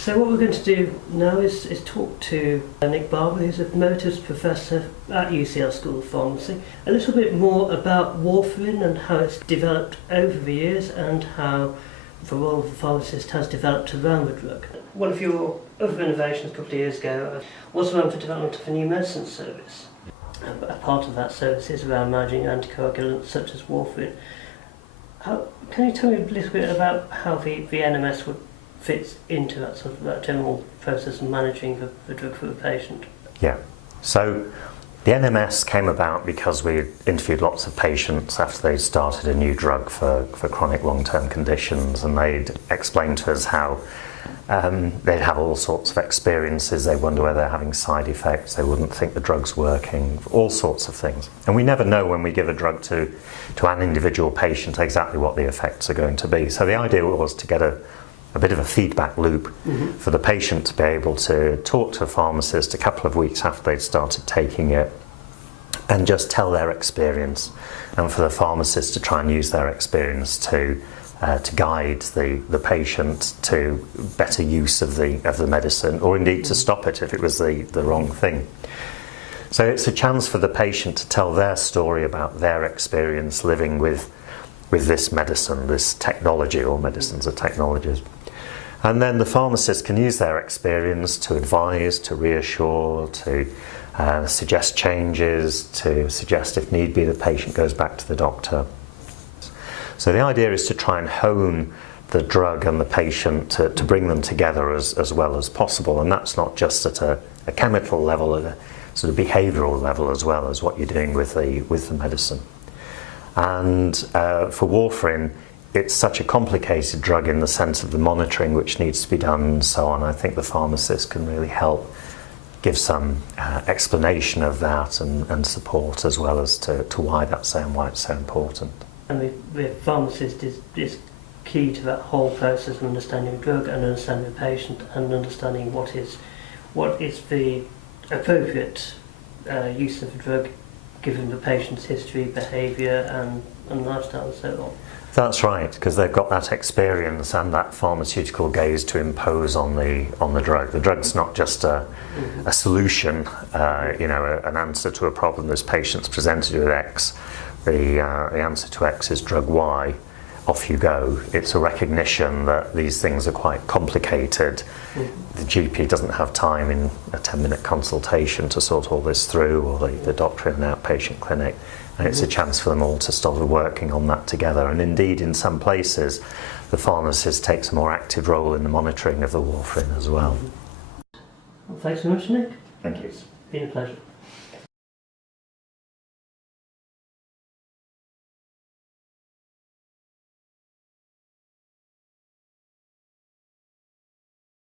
So what we're going to do now is talk to Nick Barber, who's an Emeritus Professor at UCL School of Pharmacy, a little bit more about Warfarin and how it's developed over the years and how the role of the pharmacist has developed around the drug. One of your other innovations a couple of years ago was around the development of a new medicine service. A part of that service is around managing anticoagulants such as Warfarin. Can you tell me a little bit about how the NMS would fits into that sort of that general process of managing the drug for the patient? Yeah, so the NMS came about because we interviewed lots of patients after they'd started a new drug for chronic long-term conditions, and they'd explained to us how they'd have all sorts of experiences. They wonder whether they're having side effects, they wouldn't think the drug's working, all sorts of things. And we never know when we give a drug to an individual patient exactly what the effects are going to be. So the idea was to get a bit of a feedback loop for the patient to be able to talk to a pharmacist a couple of weeks after they'd started taking it and just tell their experience, and for the pharmacist to try and use their experience to guide the patient to better use of the medicine, or indeed to stop it if it was the wrong thing. So it's a chance for the patient to tell their story about their experience living with this medicine, this technology, or medicines are technologies. And then the pharmacist can use their experience to advise, to reassure, to suggest changes, to suggest if need be the patient goes back to the doctor. So the idea is to try and hone the drug and the patient to bring them together as well as possible, and that's not just at a chemical level, at a sort of behavioural level as well as what you're doing with the medicine. And for Warfarin, it's such a complicated drug in the sense of the monitoring which needs to be done and so on. I think the pharmacist can really help give some explanation of that and support, as well as to why that's so and why it's so important. And the pharmacist is key to that whole process of understanding the drug and understanding the patient and understanding what is the appropriate use of the drug given the patient's history, behaviour and lifestyle and so on. That's right, because they've got that experience and that pharmaceutical gaze to impose on the drug. The drug's not just a solution, an answer to a problem. This patient's presented with X, the answer to X is drug Y, off you go. It's a recognition that these things are quite complicated. The GP doesn't have time in a 10-minute consultation to sort all this through, or the doctor in an outpatient clinic. And it's a chance for them all to start working on that together. And indeed, in some places, the pharmacist takes a more active role in the monitoring of the Warfarin as well. Well, thanks so much, Nick. Thank you. It's been a pleasure.